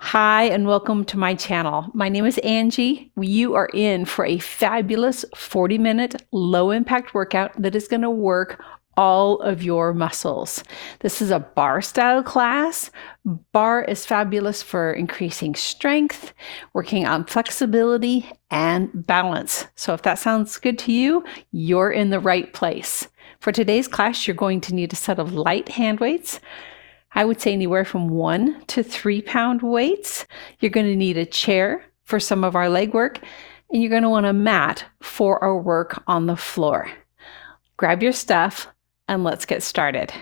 Hi, and welcome to my channel. My name is Angie. You are in for a fabulous 40-minute low-impact workout that is going to work all of your muscles. This is a bar style class. Bar is fabulous for increasing strength, working on flexibility, and balance. So if that sounds good to you, you're in the right place. For today's class, you're going to need a set of light hand weights. I would say anywhere from 1 to 3 pound weights. You're going to need a chair for some of our leg work, and you're going to want a mat for our work on the floor. Grab your stuff and let's get started.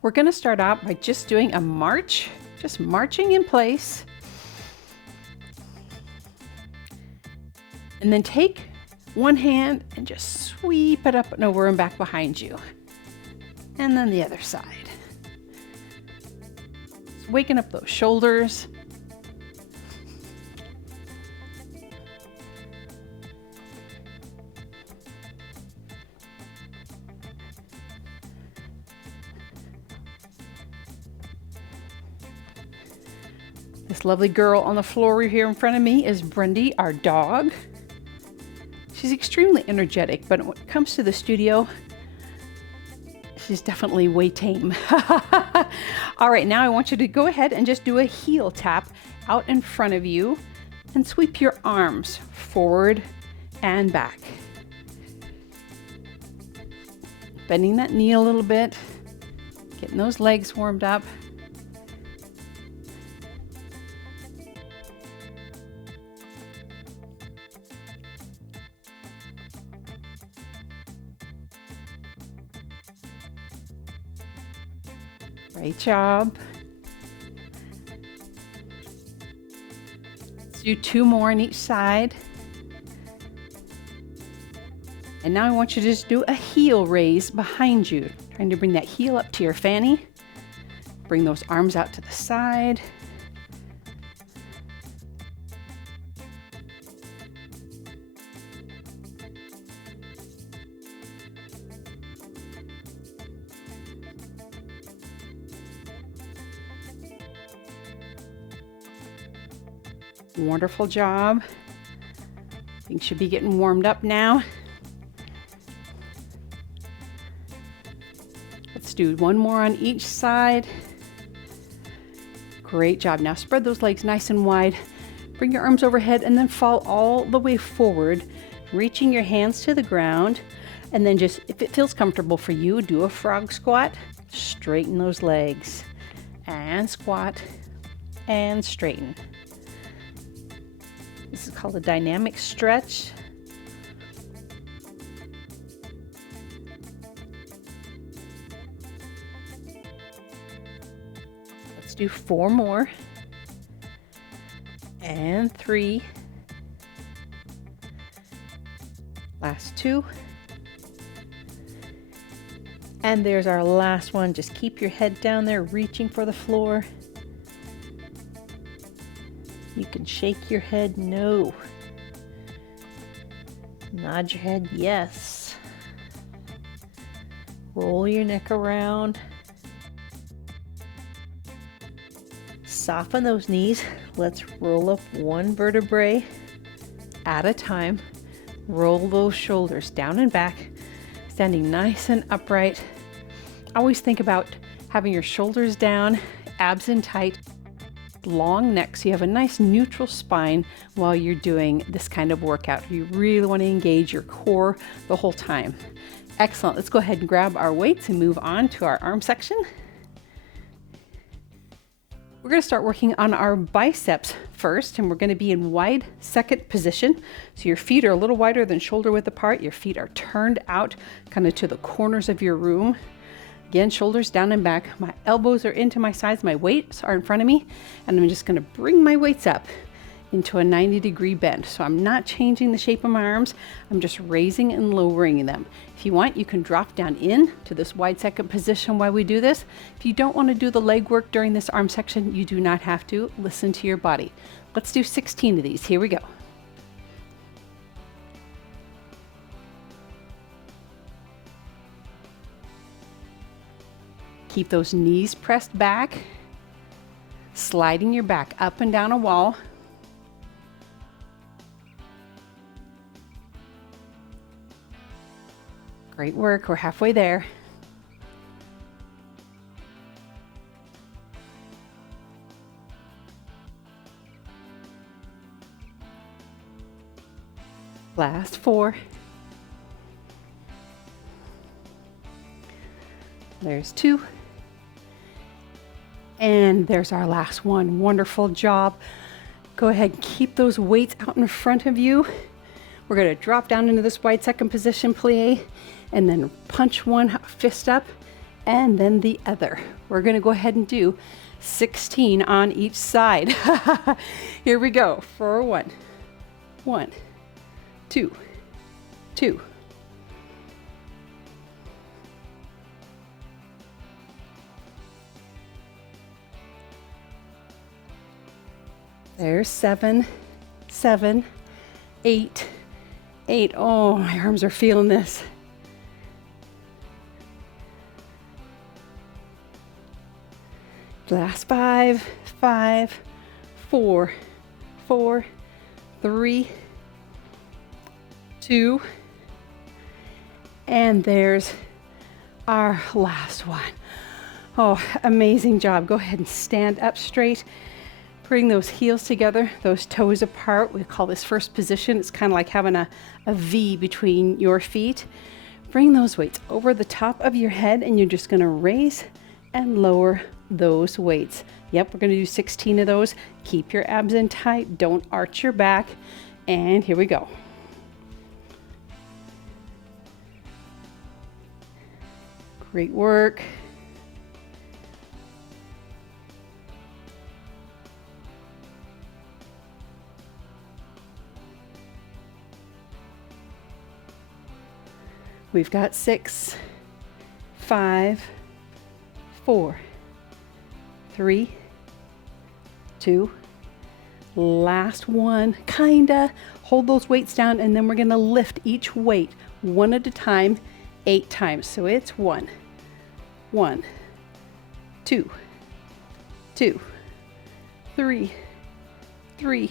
We're going to start out by just doing a march, just marching in place. And then take one hand and just sweep it up and over and back behind you. And then the other side. Waking up those shoulders. This lovely girl on the floor here in front of me is Brendy, our dog. She's extremely energetic, but when it comes to the studio, she's definitely way tame. All right, now I want you to go ahead and just do a heel tap out in front of you and sweep your arms forward and back. Bending that knee a little bit, getting those legs warmed up. Great job. Let's do 2 more on each side. And now I want you to just do a heel raise behind you, trying to bring that heel up to your fanny. Bring those arms out to the side. Wonderful job. Things should be getting warmed up now. Let's do 1 more on each side. Great job. Now spread those legs nice and wide. Bring your arms overhead and then fall all the way forward, reaching your hands to the ground. And then just, if it feels comfortable for you, do a frog squat. Straighten those legs. And squat. And straighten. This is called a dynamic stretch. Let's do 4 more. And 3. Last 2. And there's our last one. Just keep your head down there, reaching for the floor. You can shake your head no. Nod your head yes. Roll your neck around. Soften those knees. Let's roll up 1 vertebrae at a time. Roll those shoulders down and back, standing nice and upright. Always think about having your shoulders down, abs in tight. Long neck so you have a nice neutral spine while you're doing this kind of workout. You really want to engage your core the whole time. Excellent. Let's go ahead and grab our weights and move on to our arm section. We're going to start working on our biceps first, and we're going to be in wide second position. So your feet are a little wider than shoulder width apart. Your feet are turned out kind of to the corners of your room. Again, shoulders down and back. My elbows are into my sides. My weights are in front of me. And I'm just going to bring my weights up into a 90-degree bend. So I'm not changing the shape of my arms. I'm just raising and lowering them. If you want, you can drop down in to this wide second position while we do this. If you don't want to do the leg work during this arm section, you do not have to. Listen to your body. Let's do 16 of these. Here we go. Keep those knees pressed back. sliding your back up and down a wall. Great work, we're halfway there. Last 4. There's 2. And there's our last one. Wonderful job. Go ahead and keep those weights out in front of you. We're going to drop down into this wide second position plie and then punch one fist up and then the other. We're going to go ahead and do 16 on each side. Here we go for 1, 1, 2, 2. There's 7, 7, 8, 8. Oh, my arms are feeling this. Last 5, 5, 4, 4, 3, 2, and there's our last one. Oh, amazing job. Go ahead and stand up straight. Bring those heels together, those toes apart. We call this first position. It's kind of like having a V between your feet. Bring those weights over the top of your head, and you're just going to raise and lower those weights. Yep, we're going to do 16 of those. Keep your abs in tight. Don't arch your back. And here we go. Great work. We've got 6, 5, 4, 3, 2, last one. Kinda hold those weights down, and then we're gonna lift each weight one at a time, 8 times. So it's 1, 1, 2, 2, 3, 3.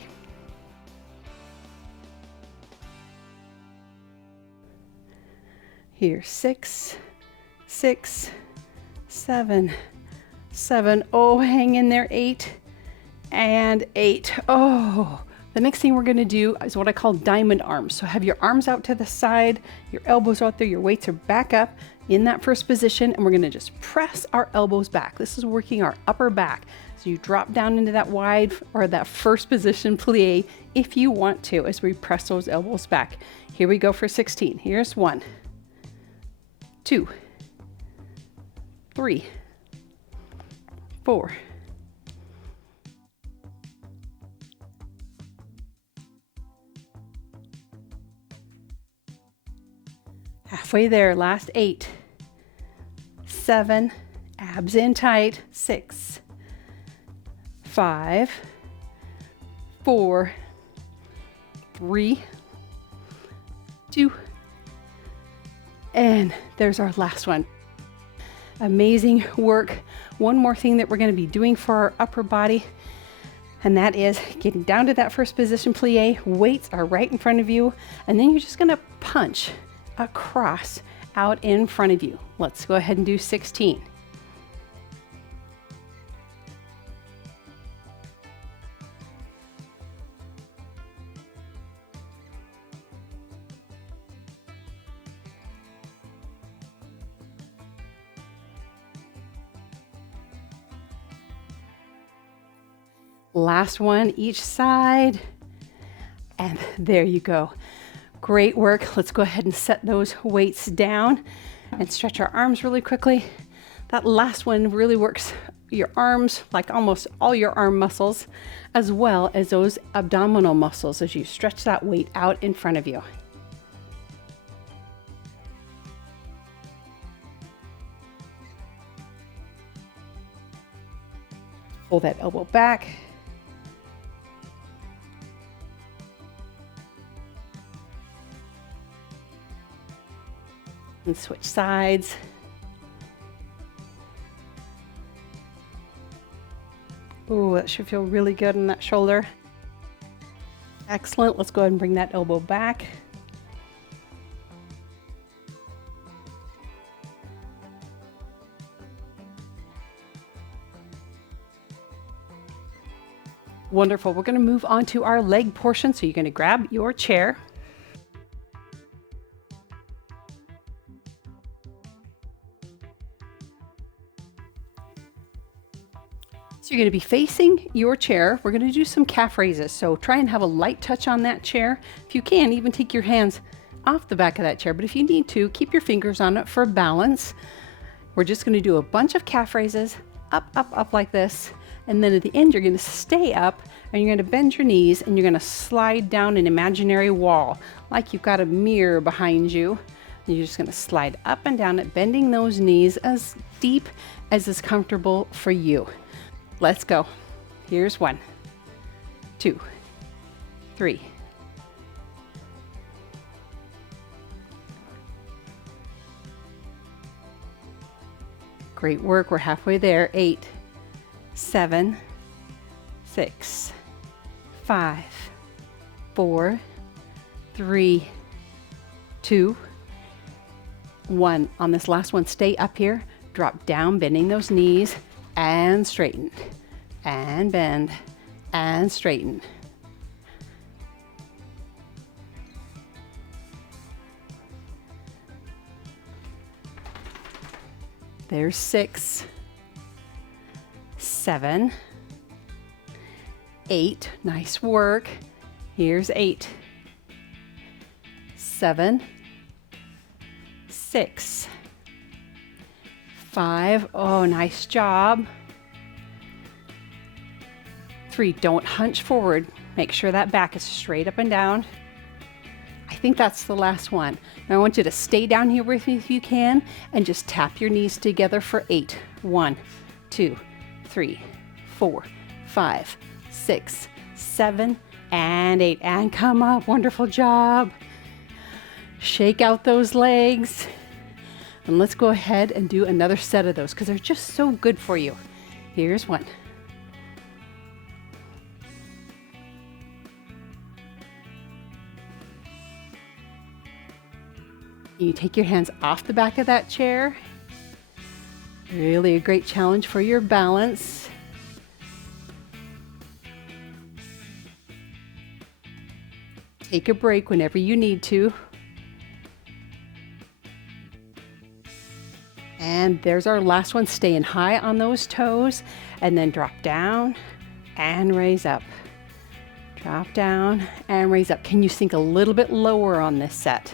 Here, 6, 6, 7, 7. Oh, hang in there, 8 and 8. Oh, the next thing we're going to do is what I call diamond arms. So have your arms out to the side, your elbows out there, your weights are back up in that first position, and we're going to just press our elbows back. This is working our upper back. So you drop down into that wide or that first position plie if you want to, as we press those elbows back. Here we go for 16. Here's 1, 2, 3, 4, halfway there, last 8, 7, abs in tight, 6, 5, 4, 3, 2, and there's our last one. Amazing work. One more thing that we're going to be doing for our upper body, and that is getting down to that first position plie. Weights are right in front of you, and then you're just going to punch across out in front of you. Let's go ahead and do 16. Last one each side, and there you go. Great work. Let's go ahead and set those weights down and stretch our arms really quickly. That last one really works your arms, like almost all your arm muscles, as well as those abdominal muscles as you stretch that weight out in front of you. Pull that elbow back. And switch sides. Ooh, that should feel really good in that shoulder. Excellent. Let's go ahead and bring that elbow back. Wonderful. We're going to move on to our leg portion. So you're going to grab your chair. So you're going to be facing your chair. We're going to do some calf raises. So try and have a light touch on that chair. If you can, even take your hands off the back of that chair. But if you need to, keep your fingers on it for balance. We're just going to do a bunch of calf raises, up, up, up like this. And then at the end, you're going to stay up and you're going to bend your knees and you're going to slide down an imaginary wall, like you've got a mirror behind you. And you're just going to slide up and down it, bending those knees as deep as is comfortable for you. Let's go. Here's 1, 2, 3. Great work. We're halfway there. 8, 7, 6, 5, 4, 3, 2, 1. On this last one, stay up here, drop down, bending those knees, and straighten, and bend, and straighten. There's 6, 7, 8. Nice work. Here's 8, 7, 6, 5. Oh, nice job. 3. Don't hunch forward. Make sure that back is straight up and down. I think that's the last one. Now I want you to stay down here with me if you can and just tap your knees together for 8. 1, 2, 3, 4, 5, 6, 7, and 8. And come up. Wonderful job. Shake out those legs. And let's go ahead and do another set of those because they're just so good for you. Here's 1. You take your hands off the back of that chair. Really a great challenge for your balance. Take a break whenever you need to. And there's our last one, staying high on those toes and then drop down and raise up. Drop down and raise up. Can you sink a little bit lower on this set?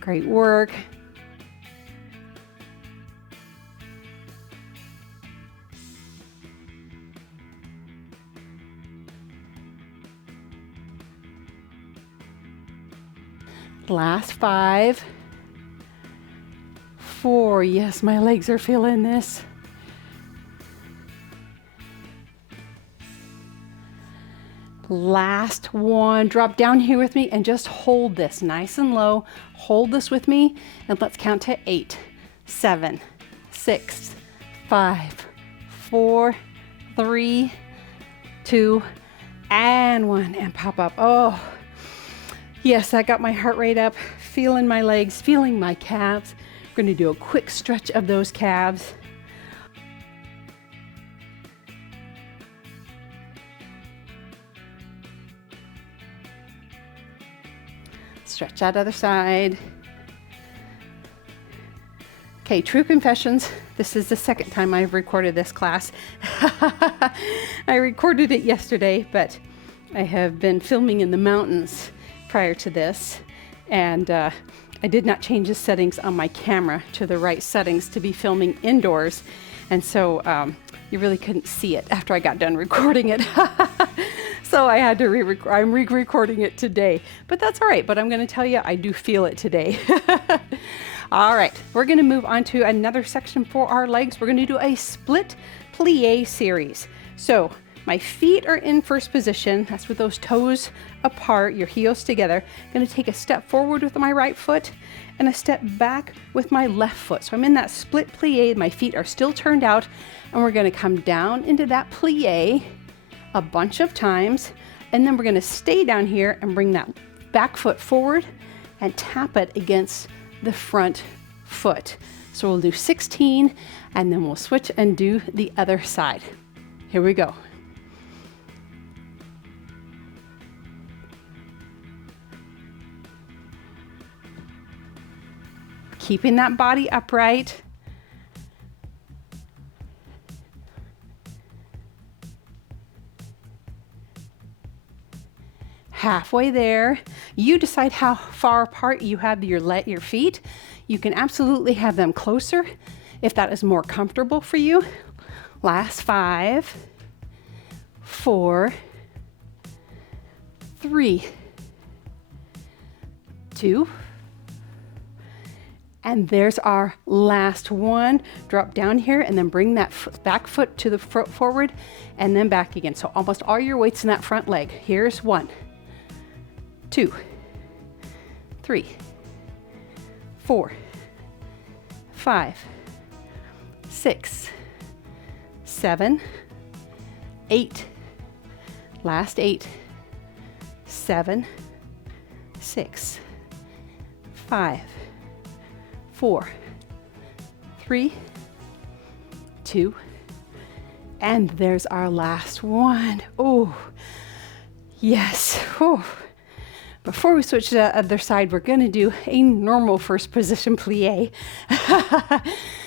Great work. Last 5, 4. Yes, my legs are feeling this. Last one. Drop down here with me and just hold this nice and low. Hold this with me and let's count to 8, 7, 6, 5, 4, 3, 2, and 1. And pop up. Oh, yes, that got my heart rate up. Feeling my legs, feeling my calves. We're going to do a quick stretch of those calves. Stretch that other side. Okay, true confessions. This is the second time I've recorded this class. I recorded it yesterday, but I have been filming in the mountains prior to this, and I did not change the settings on my camera to the right settings to be filming indoors, and so you really couldn't see it after I got done recording it. So I had to I'm re-recording it today, but that's all right. But I'm going to tell you, I do feel it today. All right, we're going to move on to another section for our legs. We're going to do a split plie series. So My feet are in first position. That's with those toes apart, your heels together. I'm going to take a step forward with my right foot and a step back with my left foot. So I'm in that split plie. My feet are still turned out, and we're going to come down into that plie a bunch of times. And then we're going to stay down here and bring that back foot forward and tap it against the front foot. So we'll do 16, and then we'll switch and do the other side. Here we go. Keeping that body upright. Halfway there. You decide how far apart you have your feet. You can absolutely have them closer if that is more comfortable for you. Last 5, 4, 3, 2, and there's our last one. Drop down here and then bring that back foot to the forward and then back again. So almost all your weight's in that front leg. Here's 1, 2, 3, 4, 5, 6, 7, 8. Last 8, 7, 6, 5, 4, 3, 2, and there's our last one. Oh, yes. Oh. Before we switch to the other side, we're going to do a normal first position plie.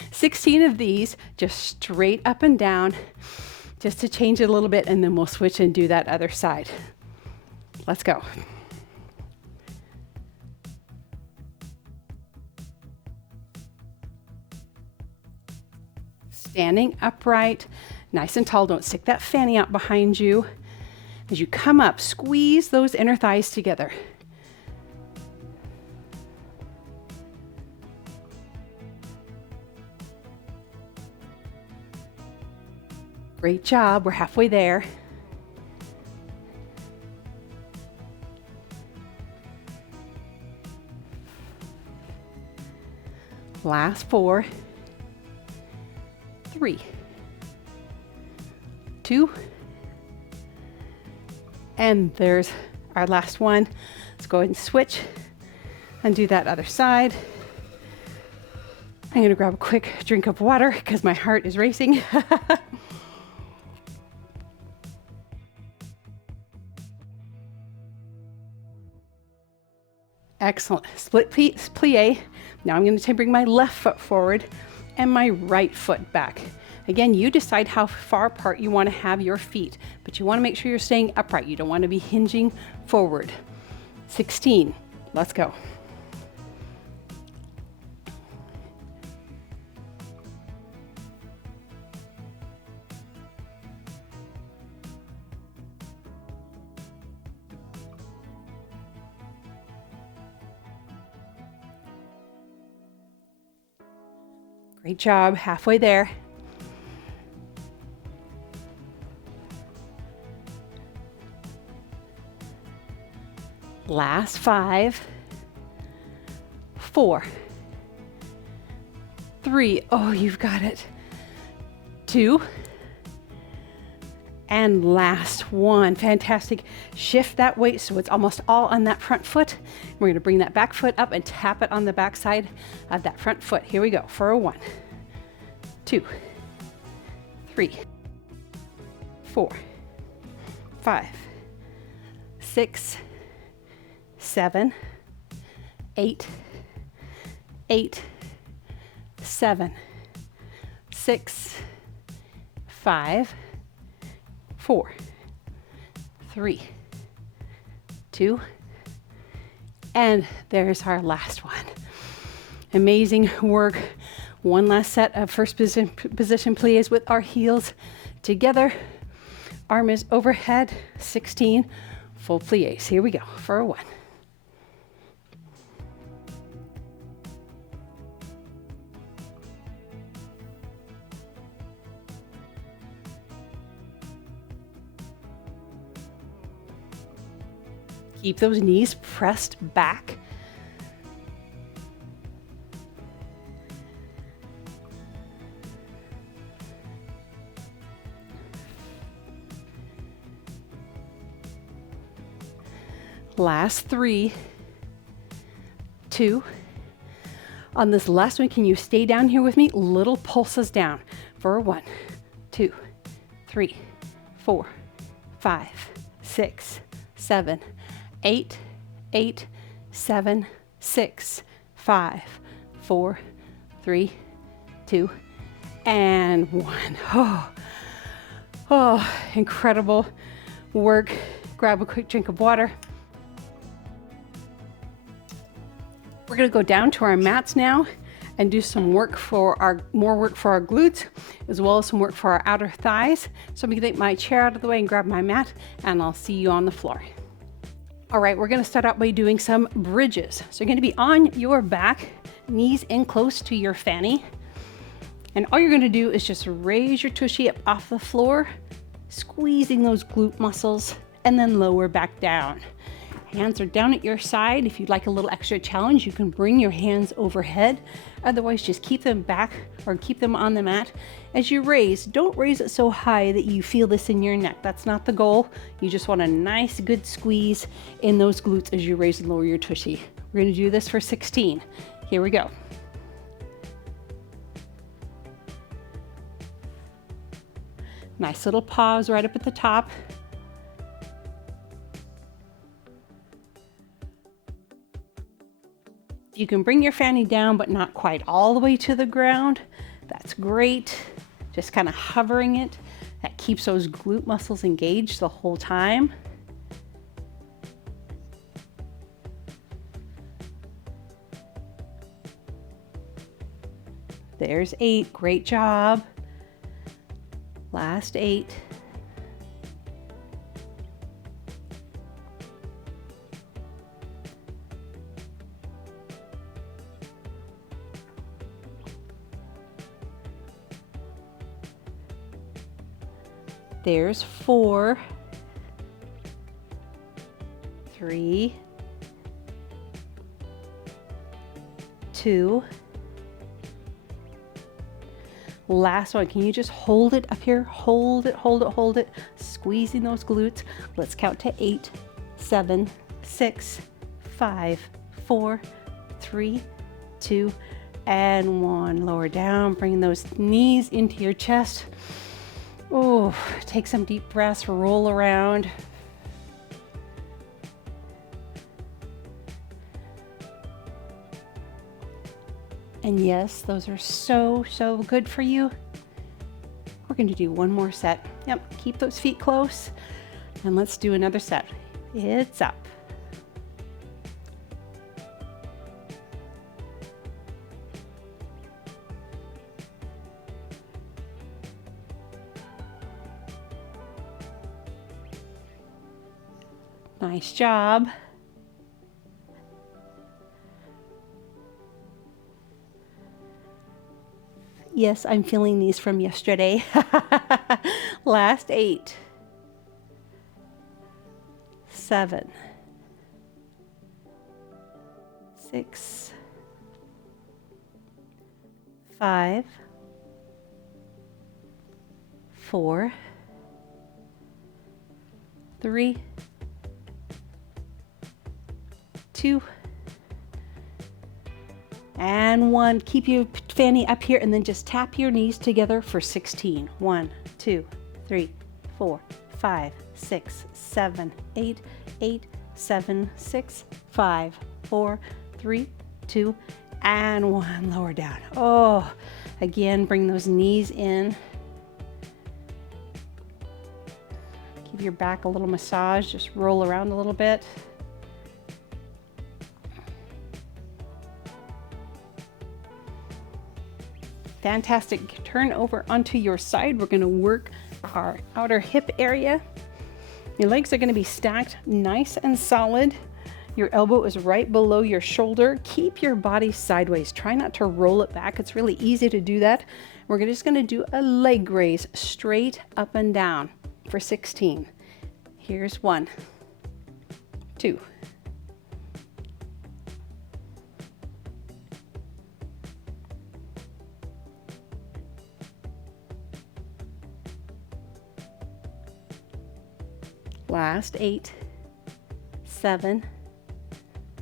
16 of these, just straight up and down, just to change it a little bit, and then we'll switch and do that other side. Let's go. Standing upright, nice and tall. Don't stick that fanny out behind you. As you come up, squeeze those inner thighs together. Great job. We're halfway there. Last 4, 3, 2, and there's our last one. Let's go ahead and switch and do that other side. I'm going to grab a quick drink of water because my heart is racing. Excellent. Split plie. Now I'm going to bring my left foot forward and my right foot back. Again, you decide how far apart you want to have your feet, but you want to make sure you're staying upright. You don't want to be hinging forward. 16. Let's go. Great job. Halfway there. Last 5, 4, 3. Oh, you've got it. 2. And last 1. Fantastic. Shift that weight so it's almost all on that front foot. We're going to bring that back foot up and tap it on the back side of that front foot. Here we go for a 1, 2, 3, 4, 5, 6, 7, 8, 8, 7, 6, 5, 4, 3, 2, and there's our last one. Amazing work. One last set of first position plies with our heels together. Arm is overhead. 16 full plies. Here we go for a 1. Keep those knees pressed back. Last 3, 2. On this last one, can you stay down here with me? Little pulses down for 1, 2, 3, 4, 5, 6, 7, 8, 8, 7, 6, 5, 4, 3, 2, and 1. Oh, incredible work. Grab a quick drink of water. We're going to go down to our mats now and do some work for our glutes, as well as some work for our outer thighs. So I'm going to take my chair out of the way and grab my mat, and I'll see you on the floor. All right, we're going to start out by doing some bridges. So you're going to be on your back, knees in close to your fanny. And all you're going to do is just raise your tushy up off the floor, squeezing those glute muscles, and then lower back down. Hands are down at your side. If you'd like a little extra challenge, you can bring your hands overhead. Otherwise, just keep them back or keep them on the mat. As you raise, don't raise it so high that you feel this in your neck. That's not the goal. You just want a nice, good squeeze in those glutes as you raise and lower your tushy. We're going to do this for 16. Here we go. Nice little pause right up at the top. You can bring your fanny down, but not quite all the way to the ground. That's great. Just kind of hovering it. That keeps those glute muscles engaged the whole time. There's 8. Great job. Last 8. There's 4, 3, 2. Last one. Can you just hold it up here? Hold it, hold it, hold it. Squeezing those glutes. Let's count to 8, 7, 6, 5, 4, 3, 2, and 1. Lower down. Bring those knees into your chest. Oh, take some deep breaths, roll around. And yes, those are so good for you. We're going to do one more set. Yep, keep those feet close. And let's do another set. It's up. Nice job. Yes, I'm feeling these from yesterday. Last 8, 7, 6, 5, 4, 3, 2, and 1. Keep your fanny up here and then just tap your knees together for 16. 1, 2, 3, 4, 5, 6, 7, 8, 8, 7, 6, 5, 4, 3, 2, and 1. Lower down. Oh, again, bring those knees in. Give your back a little massage. Just roll around a little bit. Fantastic. Turn over onto your side. We're going to work our outer hip area. Your legs are going to be stacked nice and solid. Your elbow is right below your shoulder. Keep your body sideways. Try not to roll it back. It's really easy to do that. We're just going to do a leg raise straight up and down for 16. Here's 1, 2, last 8, 7,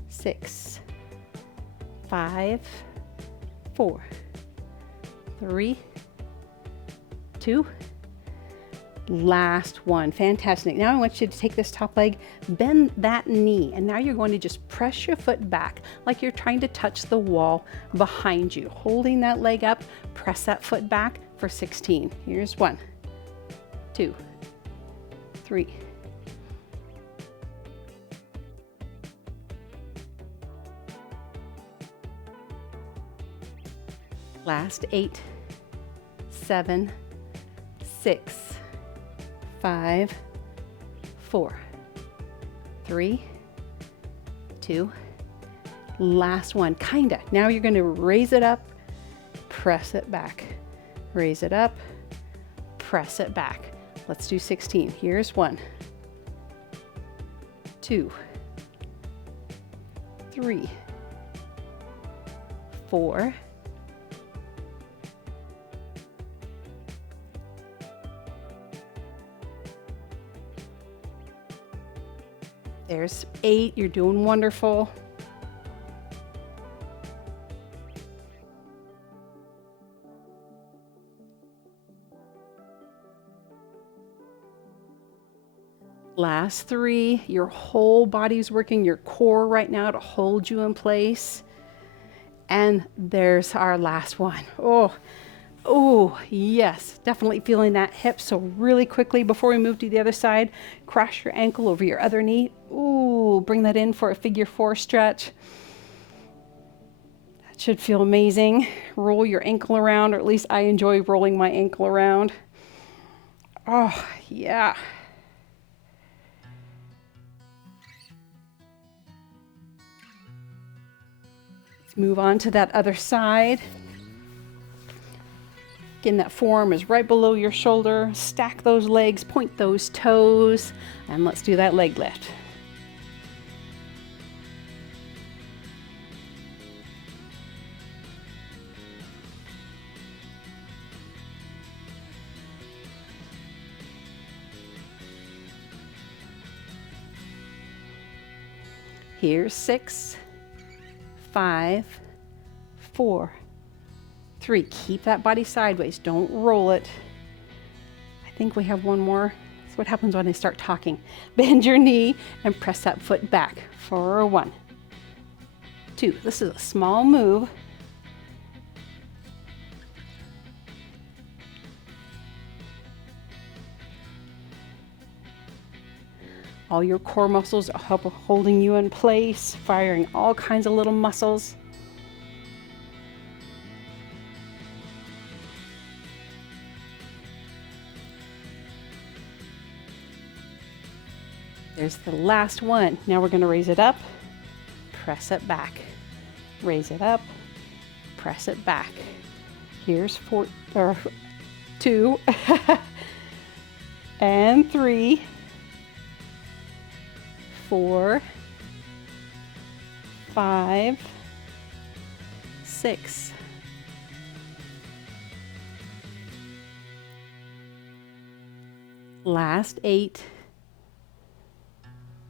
6, 5, 4, 3, 2, last one. Fantastic. Now I want you to take this top leg, bend that knee, and now you're going to just press your foot back like you're trying to touch the wall behind you. Holding that leg up, press that foot back for 16. Here's 1, 2, 3, last 8, 7, 6, 5, 4, 3, 2, last one. Kinda. Now you're going to raise it up, press it back. Raise it up, press it back. Let's do 16. Here's 1, 2, 3, 4, there's 8. You're doing wonderful. Last 3. Your whole body's working your core right now to hold you in place. And there's our last one. Oh, yes, definitely feeling that hip. So really quickly, before we move to the other side, cross your ankle over your other knee. Ooh, bring that in for a figure 4 stretch. That should feel amazing. Roll your ankle around, or at least I enjoy rolling my ankle around. Oh, yeah. Let's move on to that other side. Again, that forearm is right below your shoulder. Stack those legs, point those toes, and let's do that leg lift. Here's 6, 5, 4, 3. Keep that body sideways. Don't roll it. I think we have one more. That's what happens when I start talking. Bend your knee and press that foot back for 1, 2. This is a small move. All your core muscles are holding you in place, firing all kinds of little muscles. There's the last one. Now we're going to raise it up, press it back. Raise it up, press it back. Here's 2 and 3, 4, 5, 6, last 8,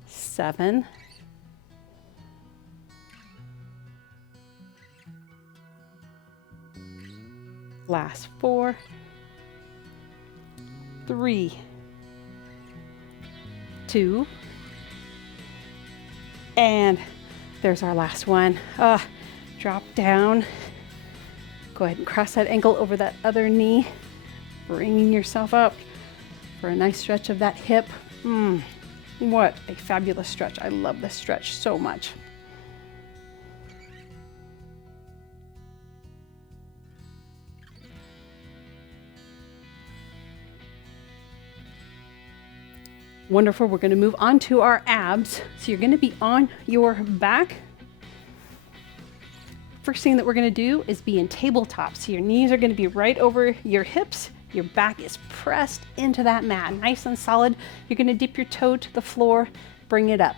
7, last 4, 3, 2, and there's our last one. Drop down. Go ahead and cross that ankle over that other knee, bringing yourself up for a nice stretch of that hip. What a fabulous stretch. I love this stretch so much. Wonderful. We're going to move on to our abs. So you're going to be on your back. First thing that we're going to do is be in tabletop. So your knees are going to be right over your hips. Your back is pressed into that mat, nice and solid. You're going to dip your toe to the floor, bring it up.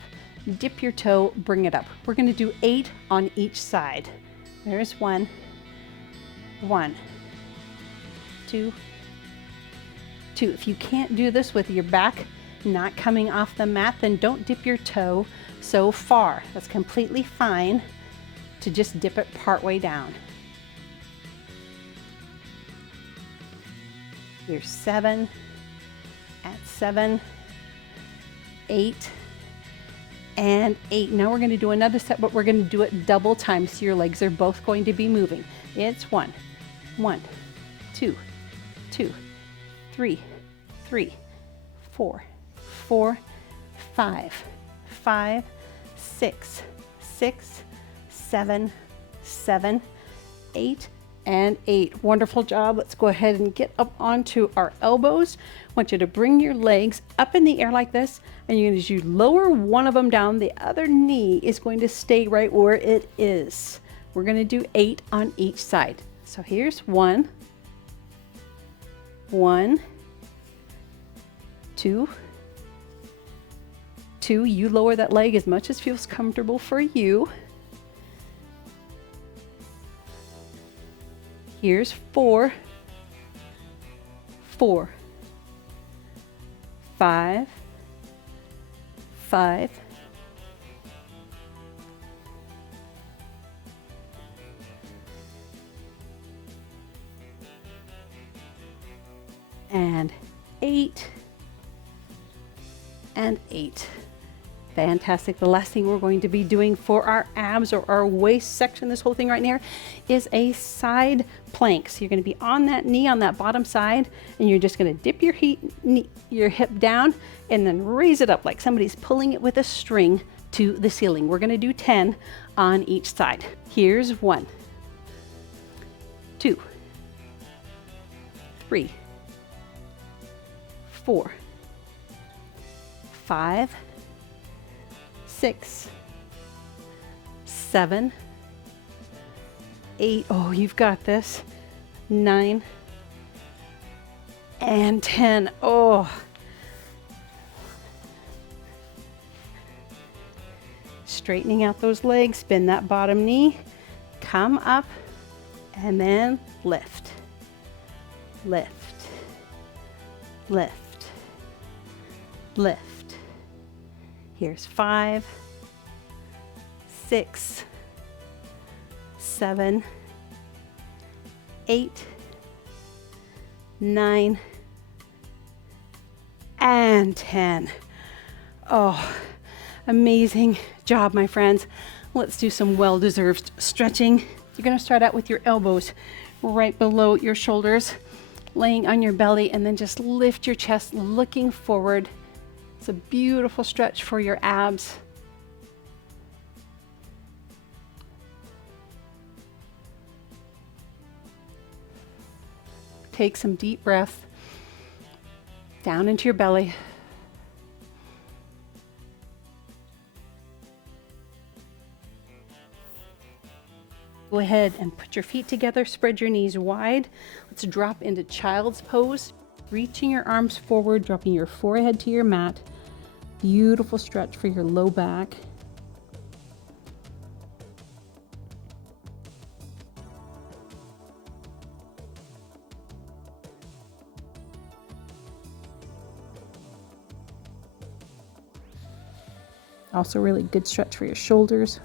dip your toe, bring it up. We're going to do 8 on each side. There's 1, 1, 2, 2. If you can't do this with your back not coming off the mat, then don't dip your toe so far. That's completely fine to just dip it partway down. Here's 7, at 7, 8, and 8. Now we're going to do another set, but we're going to do it double time, so your legs are both going to be moving. It's 1, 1, 2, 2, 3, 3, 4, 4, 5, 5, 6, 6, 7, 7, 8, and 8. Wonderful job. Let's go ahead and get up onto our elbows. I want you to bring your legs up in the air like this, and you're going to, as you lower one of them down, the other knee is going to stay right where it is. We're going to do 8 on each side. So here's 1, 1, 2, 2. You lower that leg as much as feels comfortable for you. Here's 4, 4, 5, 5, and 8, and 8. Fantastic. The last thing we're going to be doing for our abs or our waist section, this whole thing right here, is a side plank. So you're going to be on that knee on that bottom side, and you're just going to dip your your hip down and then raise it up like somebody's pulling it with a string to the ceiling. We're going to do 10 on each side. Here's 1, 2, 3, 4, 5, 6, 7, 8. Oh, you've got this. 9 and 10. Oh. Straightening out those legs, bend that bottom knee, come up, and then lift, lift, lift, lift. Here's 5, 6, 7, 8, 9, and 10. Oh, amazing job, my friends. Let's do some well-deserved stretching. You're going to start out with your elbows right below your shoulders, laying on your belly, and then just lift your chest, looking forward. It's a beautiful stretch for your abs. Take some deep breath down into your belly. Go ahead and put your feet together, spread your knees wide. Let's drop into child's pose, reaching your arms forward, dropping your forehead to your mat. Beautiful stretch for your low back. Also really good stretch for your shoulders.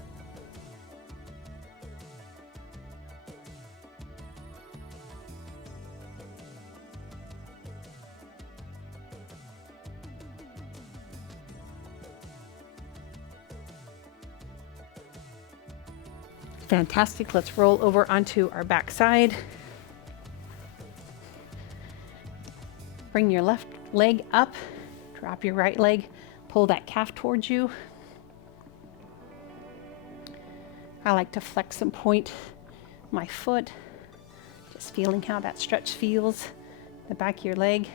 Fantastic. Let's roll over onto our back side. Bring your left leg up, drop your right leg, pull that calf towards you. I like to flex and point my foot, just feeling how that stretch feels, the back of your leg.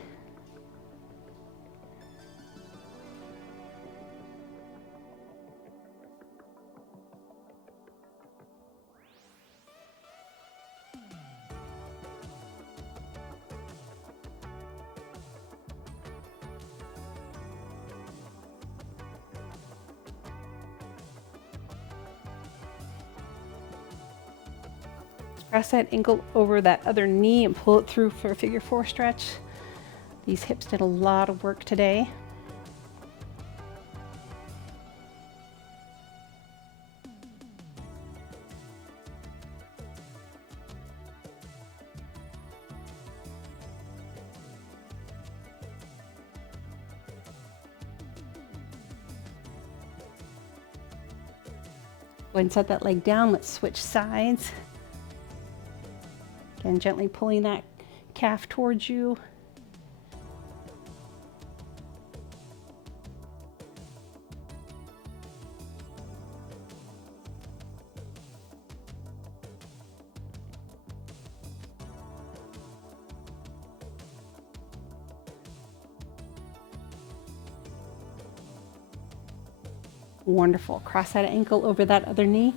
Press that ankle over that other knee and pull it through for a figure 4 stretch. These hips did a lot of work today. Go ahead and set that leg down. Let's switch sides. Again, gently pulling that calf towards you. Wonderful. Cross that ankle over that other knee.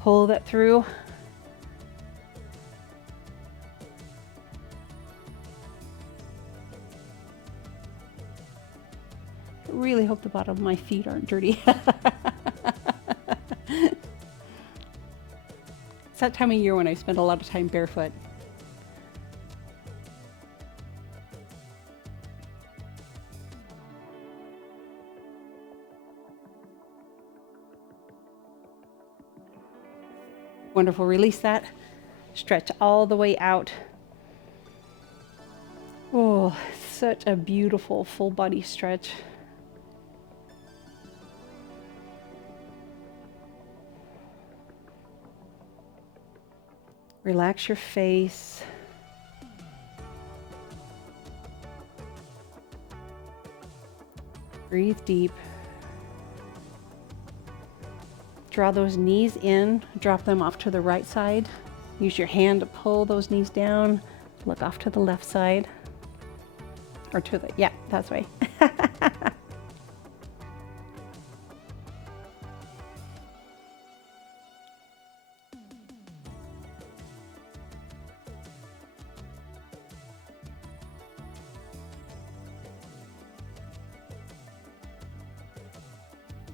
Pull that through. I really hope the bottom of my feet aren't dirty. It's that time of year when I spend a lot of time barefoot. Wonderful. Release that. Stretch all the way out. Oh, such a beautiful full body stretch. Relax your face. Breathe deep. Draw those knees in, drop them off to the right side. Use your hand to pull those knees down. Look off to the left side. Or to the, yeah, that's right.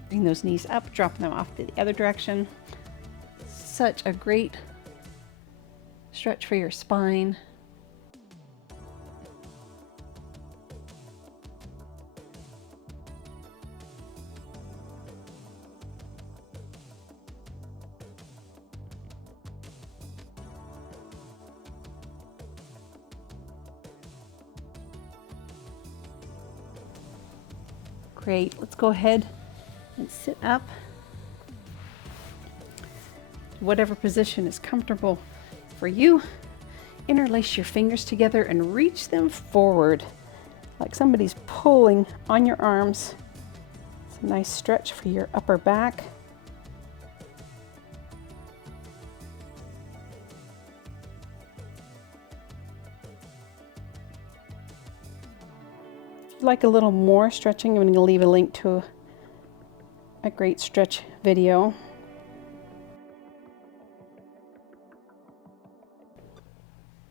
Bring those knees up, drop them off to the other direction. Such a great stretch for your spine. Great, let's go ahead and sit up. Whatever position is comfortable for you. Interlace your fingers together and reach them forward like somebody's pulling on your arms. It's a nice stretch for your upper back. If you'd like a little more stretching, I'm going to leave a link to a great stretch video.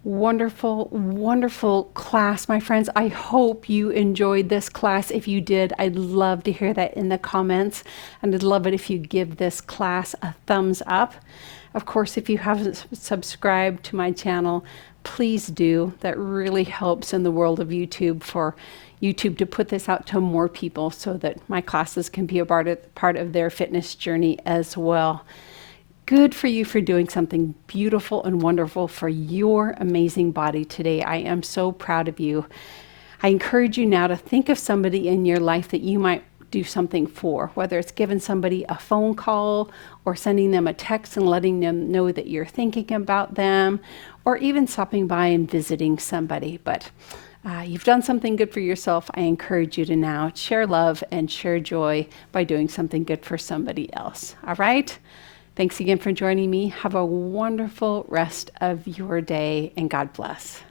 Wonderful, wonderful class, my friends. I hope you enjoyed this class. If you did, I'd love to hear that in the comments, and I'd love it if you give this class a thumbs up. Of course, if you haven't subscribed to my channel, please do. That really helps in the world of YouTube for YouTube to put this out to more people so that my classes can be a part of their fitness journey as well. Good for you for doing something beautiful and wonderful for your amazing body today. I am so proud of you. I encourage you now to think of somebody in your life that you might do something for, whether it's giving somebody a phone call or sending them a text and letting them know that you're thinking about them, or even stopping by and visiting somebody. But you've done something good for yourself. I encourage you to now share love and share joy by doing something good for somebody else. All right? Thanks again for joining me. Have a wonderful rest of your day, and God bless.